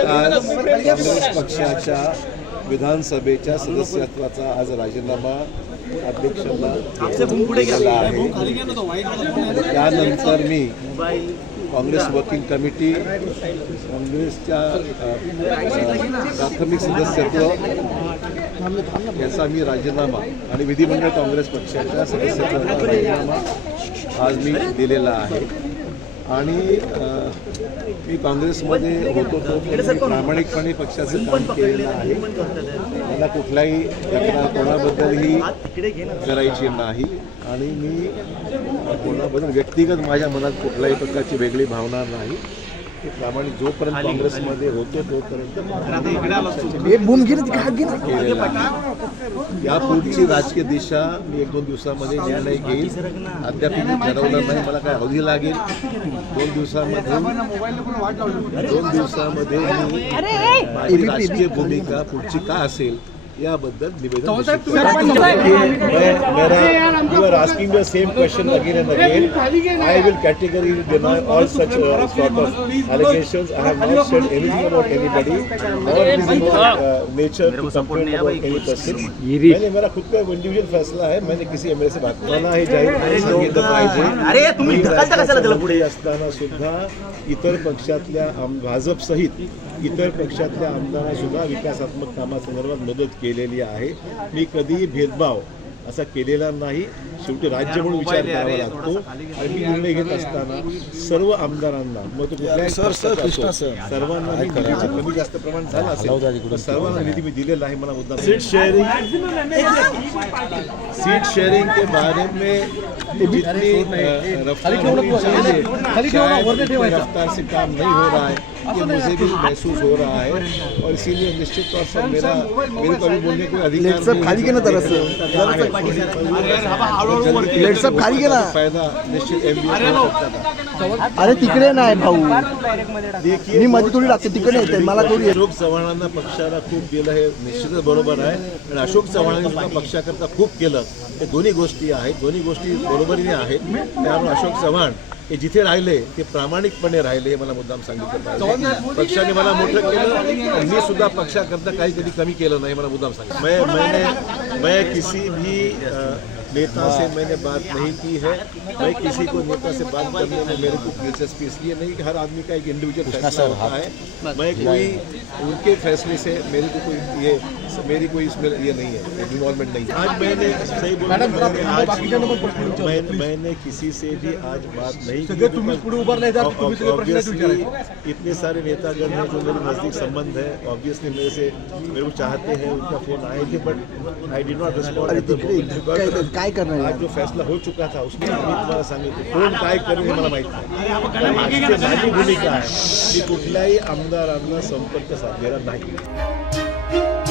आज काँग्रेस पक्षाच्या विधानसभेच्या सदस्यत्वाचा आज राजीनामा अध्यक्षांना आहे. त्यानंतर मी काँग्रेस वर्किंग कमिटी काँग्रेसच्या प्राथमिक सदस्यत्व याचा मी राजीनामा आणि विधिमंडळ काँग्रेस पक्षाच्या सदस्यत्वाचा राजीनामा आज मी दिलेला आहे. आणि मी काँग्रेसमध्ये होतो तो मी प्रामाणिकपणे पक्षाचं काम केलेलं आहे. मला कुठल्याही तक्रार कोणाबद्दलही करायची नाही. आणि मी कोणाबद्दल व्यक्तिगत माझ्या मनात कुठल्याही प्रकारची वेगळी भावना नाही. ते प्रामाणिक जोपर्यंत काँग्रेसमध्ये होतो तोपर्यंत. या पुढची राजकीय दिशा मी एक दोन दिवसामध्ये निर्णय घेईल अद्याप मी ठरवलं नाही मला काय अवधी लागेल. दोन दिवसामध्ये दोन दिवसामध्ये माझी राजकीय भूमिका पुढची काय असेल याबद्दल निवेदन same question again and I will category deny all such sort of allegation I have not nature मैंने मेरा खुद का फैसला है मैंने किसी एमएलए से बात करना है पुढे असताना सुद्धा इतर पक्षातल्या भाजप सहित इतर पक्षातल्या आमदारांनासुद्धा विकासात्मक कामासंदर्भात मदत केलेली आहे. मी कधीही भेदभाव असा केलेला नाही. शेवटी राज्य म्हणून विचार करावा लागतो. आणि मी निर्णय घेत असताना सर्व आमदारांना मग तो असो, सर्वांना कमी जास्त प्रमाण झालं असेल. सर्वांना निधी मी दिलेला आहे मला मुद्दा सीट शेअरिंग सीट शेयरिंग के बारे में रफ्तार से काम नहीं हो रहा है ये मुझे भी महसूस हो रहा है और इसीलिए निश्चित तौर पर मेरा मेरे को अभी बोलने कोई अधिकार खाली के ना तरफ से। लेट सब खाली हो था अरे तिकडे नाही भाऊ. मी मध्ये थोडी लागते तिकडे येते मला थोडी अशोक चव्हाणांना पक्षाला खूप दिलं हे निश्चितच बरोबर आहे. आणि अशोक चव्हाणांनी सुद्धा पक्षाकरता खूप केलं. हे दोन्ही गोष्टी आहेत दोन्ही गोष्टी बरोबरीने आहेत. त्यामुळे अशोक चव्हाण हे जिथे राहिले ते प्रामाणिकपणे राहिले हे मला मुद्दाम सांगितलं पाहिजे. पक्षाने मला मोठं केलं आणि मी सुद्धा पक्षाकरता काही कधी कमी केलं नाही मला मुद्दाम सांगितलं. मैं मैंने मैं किसी भी नेता से मैंने बात नहीं की है। मैं किसी को नेता से बात करने में मेरे को दिलचस्पी इसलिए नहीं कि हर आदमी का एक इंडिविजुअल फैसला होता है। मैं कोई उनके फैसले से मेरे को कोई ये मेरी कोई इसमें ये नहीं है इन्वॉल्वमेंट नहीं है। आज मैंने सही बोला। मैंने आज मैंने किसी से भी आज बात नहीं की इतने सारे नेतागण हैं जो मेरे नज़दीक संबंध है। ऑब्वियसली मेरे से मेरे को चाहते हैं उनका फ़ोन आए थे बट आई डिड नॉट तिकडे काय करणार आज जो फैसला हो चुका था उसमें मी तुम्हाला सांगितलं. कोण काय करेल हे मला माहीत नाही. माझी भूमिका आहे. की कुठल्याही आमदारांना संपर्क साधलेला नाही.